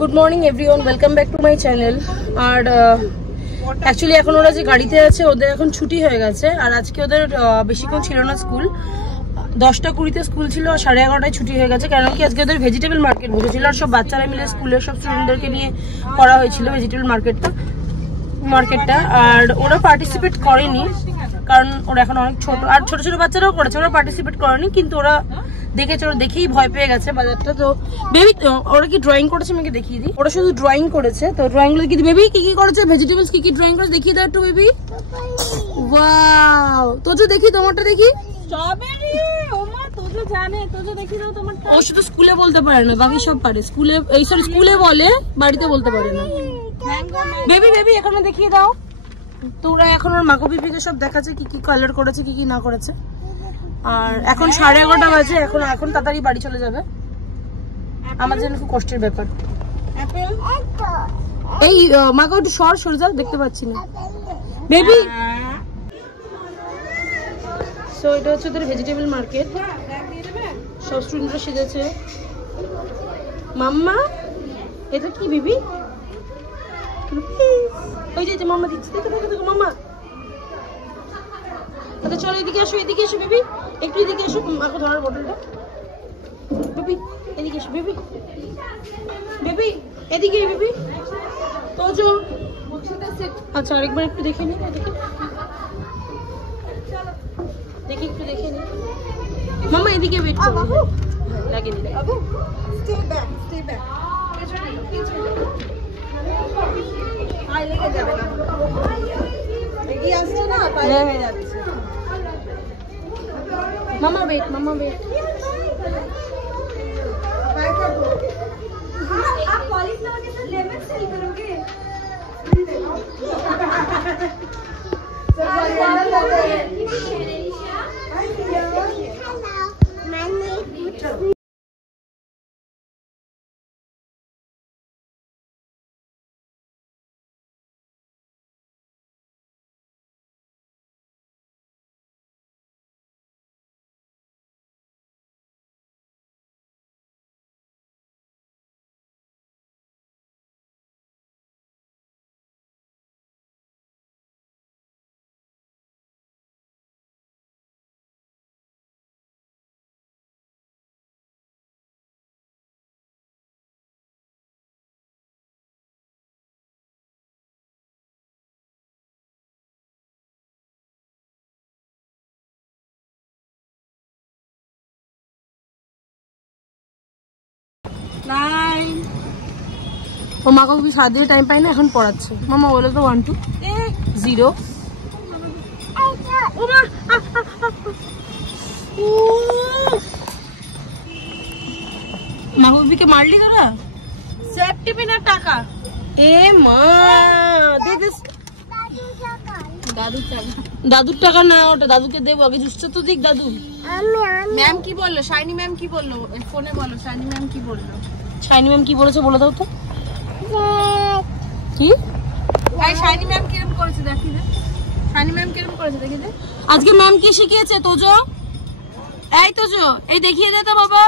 Good morning everyone, welcome back to my channel. আর actually এখন ওরা যে গাড়িতে আছে ওদের এখন ছুটি হয়ে গেছে, আর আজকে ওদের বেশিক্ষণ ছিল না স্কুল। 10:20 স্কুল ছিল আর 11:30টায় ছুটি হয়ে গেছে, কারণ কি আজকে ওদের ভেজিটেবল মার্কেট বসেছিল আর সব বাচ্চারা মিলে স্কুলের সব স্টুডেন্টদেরকে নিয়ে করা হয়েছিল ভেজিটেবল মার্কেটটা। আর ওরা পার্টিসিপেট করেনি কারণ ওরা এখন অনেক ছোট, আর ছোট ছোট বাচ্চারাও করেছে, ওরা পার্টিসিপেট করেনি, কিন্তু ওরা দেখেই ভয় পেয়ে গেছে বাজারটা। তো বেবি ওরা কি ড্রয়িং করেছে আমাকে দেখিয়ে দিই। ওরা শুধু ড্রয়িং করেছে, তো ড্রয়িং গুলো দেখিয়ে দিই। বেবি কি কি করেছে, ভেজিটেবলস কি কি ড্রয়িং করেছে দেখিয়ে দাও একটু বেবি। ওয়াও, তোজো দেখি তোমারটা দেখি। স্ট্রবেরি ওমা তোজো জানে, তোজো দেখিয়ে দাও তোমারটা। ও শুধু স্কুলে বলতে পারে না, বাকি সব পারে। স্কুলে বলে, বাড়িতে বলতে পারে না। বেবি এখানে দেখিয়ে দাও। তো ওরা এখন ওর মাকো পিপিকে সব দেখাচ্ছে কি কি কালার করেছে, কি কি না করেছে। আর এখন 11:30 বাজে, এখন তাড়াতাড়ি বাড়ি চলে যাবে। আমার জন্য খুব কষ্টের ব্যাপার। এই মাকে একটু সরে যাও, দেখতে পাচ্ছি না বেবি। সো এটা হচ্ছে তোর ভেজিটেবল মার্কেট, সব স্টুডেন্টরা সেজেছে। মাম্মা এটা কি বেবি? ওই যে মাম্মা দিচ্ছে, দেখো মাম্মা। আচ্ছা চলো এদিকে এসো বেবি, একটু এদিকে এসো। মাকে ধরার বটলটা বেবি, এদিকে এসো বেবি এদিকে বেবি। তোজো আচ্ছা আরেকবার একটু দেখে নি, একটু দেখে নি। মাম্মা এদিকে ওয়েট করো, লাগিয়ে দিলে। স্টে ব্যাক আই লেগে যাবে না, এগিয়ে আসছে না, পায়ে লেগে যাচ্ছে। মাম্মা ওয়েট आप कॉलीफ्लावर के साथ लेमन सेल करोगे? ও মাকে কি সারা দিয়ে টাইম পাই না, এখন পড়াচ্ছে। মামা বলে তো 1 2 0। মাহবুবিকে মারলি তোরা? সেফটি পিন আর টাকা। এ মা দে দিস। দাদুর টাকা না, ওটা দাদুকে দেবো। আগে জুসটা তো দিক দাদু। ম্যাম কি বললো? শাইনি ম্যাম কি বললো? ফোনে বলো শাইনি ম্যাম কি বললো। শাইনি ম্যাম কি বলেছে বলে দাও তো। কি শাইনি ম্যাম কিরকম করেছে দেখি দে। শাইনি ম্যাম কিরকম করেছে দেখি দে। আজকে ম্যাম কি শিখিয়েছে তোজো? এই তোজো এই দেখিয়ে দে তো বাবা।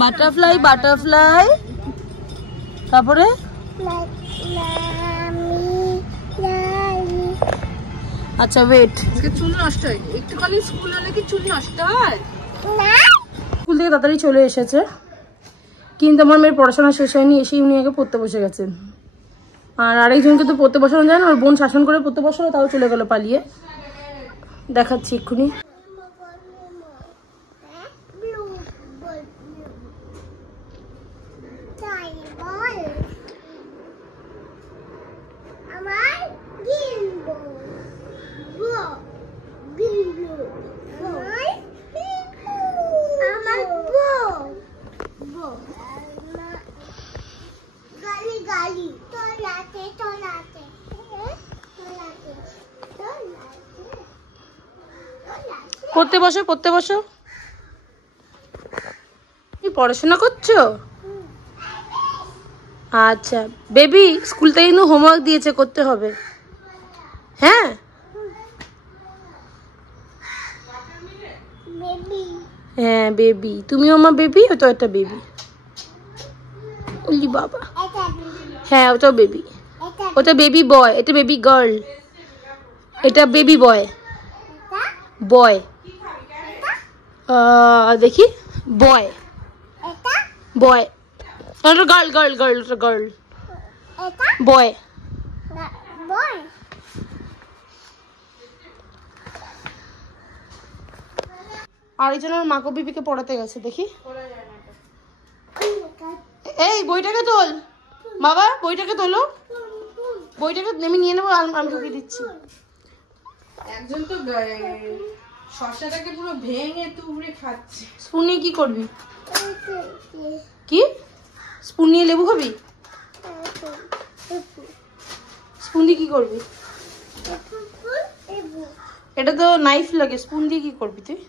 বাটারফ্লাই তারপরে আচ্ছা ওয়েট। চুল নষ্ট হয় একটুখানি, স্কুল হলে কি চুল নষ্ট হয়? স্কুল থেকে তাড়াতাড়ি চলে এসেছে, কিন্তু আমার মেয়ের পড়াশোনা শেষ হয়নি, এসেই উনি আগে পড়তে বসে গেছেন। আর আরেকজনকে তো পড়তে বসানো যায় না, ওর বোন শাসন করে পড়তে বসালো, তাও চলে গেল পালিয়ে। দেখাচ্ছি এক্ষুনি। পড়তে বসো। তুমি পড়াশোনা করছো? আচ্ছা বেবি, স্কুল থেকে কিন্তু হোমওয়ার্ক দিয়েছে, করতে হবে। হ্যাঁ হ্যাঁ বেবি, তুমিও আমার বেবি, ও তো একটা বেবি। ওলি বাবা, হ্যাঁ ওটা বেবি, ওটা বেবি বয়, এটা বেবি গার্ল, এটা বেবি বয়, বয় দেখি বয়, বয়, ওটা গার্ল গার্ল গার্ল, ওটা গার্ল, বয়। আর এই জন্য মাকো বিবিকে পড়াতে গেছে, দেখি এই বইটাকে তোল বাবা, বইটাকে তোলো, বইটাকে আমি নিয়ে নেবো, আমি ঢুকিয়ে দিচ্ছি। একজন তো শসাটাকে পুরো ভেঙে তুবড়ে খাচ্ছে। স্পুন নিয়ে কি করবি? কি স্পুন নিয়ে লেবু খাবি? স্পুন দিয়ে কি করবি? এটা তো নাইফ লাগে, স্পুন দিয়ে কি করবি তুই?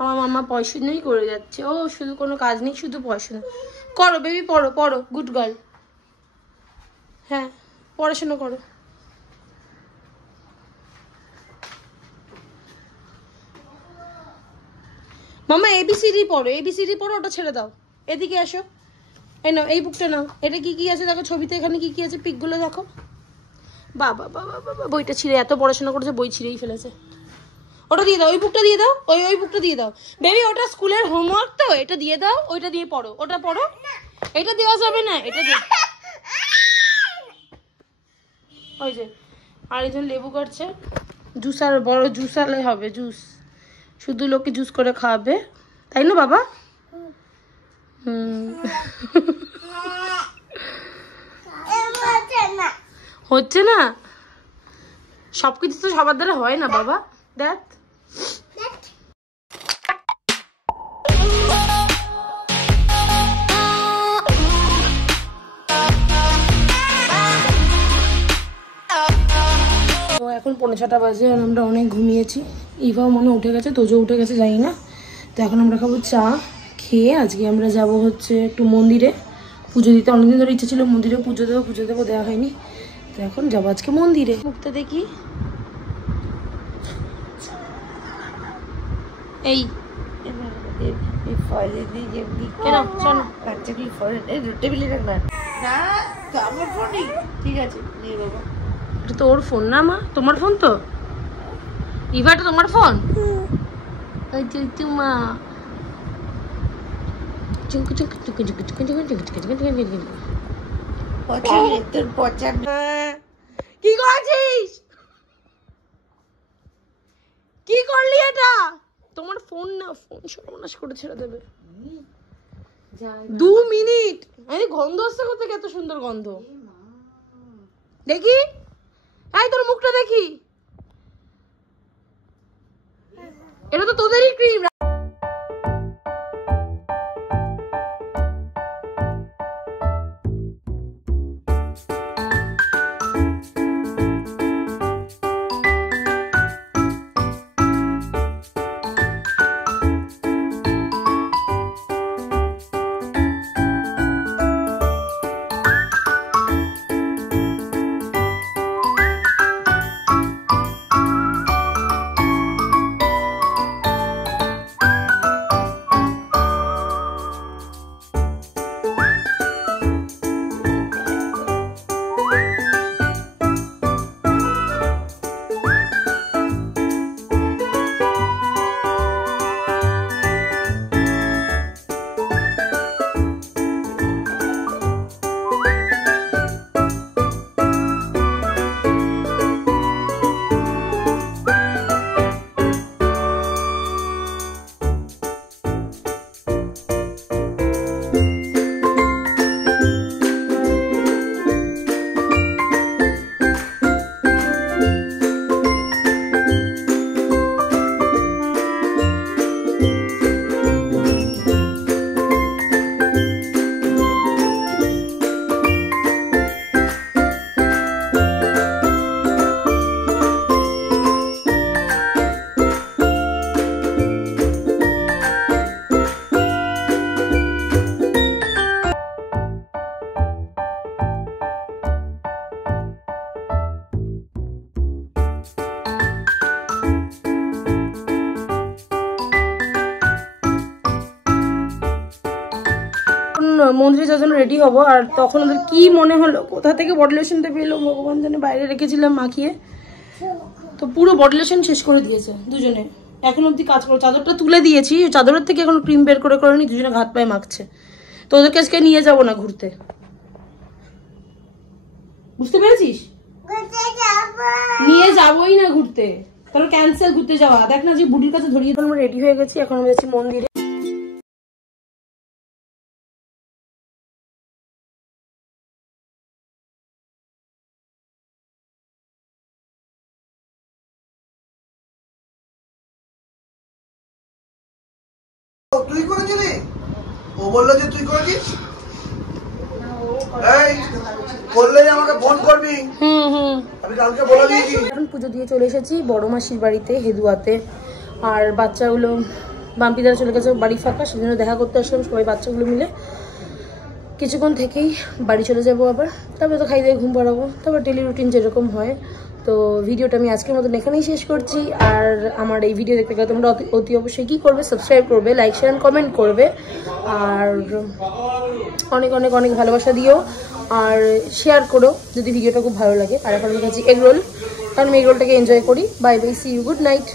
আমার মামা পয়সুনেই করে যাচ্ছে, ও শুধু কোনো কাজ নেই, শুধু পড়াশোনা করো বেবি, পড়ো পড়ো, গুড গার্ল, হ্যাঁ পড়াশোনা করো। মামা এবিসিডি পড়ো, এবিসিডি পড়ো, ওটা ছেড়ে দাও, এদিকে আসো, এই নাও এই বুকটা নাও, এটা কি কি আছে দেখো ছবিতে, এখানে কি কি আছে পিকগুলো দেখো। বাবা বাবা বাবা, বইটা ছিঁড়ে, এত পড়াশোনা করেছে বই ছিঁড়েই ফেলেছে। ওটা দিয়ে দাও, ওই বুকটা দিয়ে দাও, ওই বুকটা দিয়ে দাও বেবি, ওটা স্কুলের হোমওয়ার্ক তো, এটা দিয়ে দাও, ওইটা দিয়ে পড়ো, ওটা পড়ো, এটা দেওয়া যাবে না, এটা দিয়ে। ওই যে আরেকজন লেবু কাটছে, জুসার বড় জুসালে হবে, জুস শুধু লোকে জুস করে খাওয়াবে, তাই না বাবা? হচ্ছে না, সবকিছু তো সবার দ্বারা হয় না বাবা, দেখ এখন 5:45 বাজে আর আমরা অনেক ঘুমিয়েছি, ইভাও মনে উঠে গেছে, তোজো উঠে গেছে জানি না। তো এখন আমরা খাবো চা, খেয়ে আজকে আমরা যাব হচ্ছে একটু মন্দিরে পুজো দিতে, অনেকদিন ধরে ইচ্ছা ছিল মন্দিরে পুজো দেবো, দেওয়া হয়নি, তো এখন যাবো আজকে মন্দিরে। মুখটা দেখি, এই ঠিক আছে এটা তোর ফোন না মা, তোমার ফোন তো, ইভাটা তোমার ফোন, মা কি করছিস, কি করলি এটা? তোমার ফোন না, ফোন সর্বনাশ করে ছেড়ে দেবে। 2 মিনিট, আরে গন্ধ আসছে কোথা, এত সুন্দর গন্ধ, দেখি এই তোর মুখটা দেখি, এটা তো তোদেরই ক্রিম। মন্দিরে যাওয়ার জন্য রেডি হবো। আর তখন ওদের কি মনে হলো, কোথা থেকে বডি লোশনটা পেলো ভগবান জানে, বাইরে রেখেছিলাম মাখিয়ে, তো পুরো বডি লোশন শেষ করে দিয়েছে দুজনে। এখন অব্দি কাজ করো, চাদরটা তুলে দিয়েছি, চাদরের থেকে এখন ক্রিম বের করে নি, দুজনে হাত পায়ে মাখছে। তো ওদেরকে আজকে নিয়ে যাবো না ঘুরতে, বুঝতে পেরেছিস? নিয়ে যাবোই না ঘুরতে, তাহলে ক্যান্সেল ঘুরতে যাওয়া। দেখ না যে বুড়ির কাছে ধরিয়ে, আমরা রেডি হয়ে গেছি, এখন আমরা যাচ্ছি মন্দিরে। তুই করেছিলি? ও বললো যে তুই করেছিস? এই করলে আমাকে ফোন করবি। আমি কালকে বলে দিয়েছি। এখন পুজো দিয়ে চলে এসেছি বড় মাসির বাড়িতে হেদুয়াতে। আর বাচ্চাগুলো বাম্পিদারা চলে গেছে, বাড়ি ফাঁকা, সেজন্য দেখা করতে আসলাম সবাই বাচ্চাগুলো মিলে। কিছুক্ষণ থেকেই বাড়ি চলে যাবো আবার, তারপরে তো খাই দিয়ে ঘুম পাড়াবো, তারপর ডেলি রুটিন যেরকম হয়। তো ভিডিওটা আমি আজকের মতন এখানেই শেষ করছি। আর আমার এই ভিডিও দেখতে গেলে তোমরা অতি অবশ্যই কী করবে, সাবস্ক্রাইব করবে, লাইক শেয়ার কমেন্ট করবে, আর অনেক অনেক অনেক ভালোবাসা দিও, আর শেয়ার করো যদি ভিডিওটা খুব ভালো লাগে। আর এখন আমি খাচ্ছি এগ রোল, কারণ আমি এগ রোলটাকে এনজয় করি। Bye bye, see you, good night.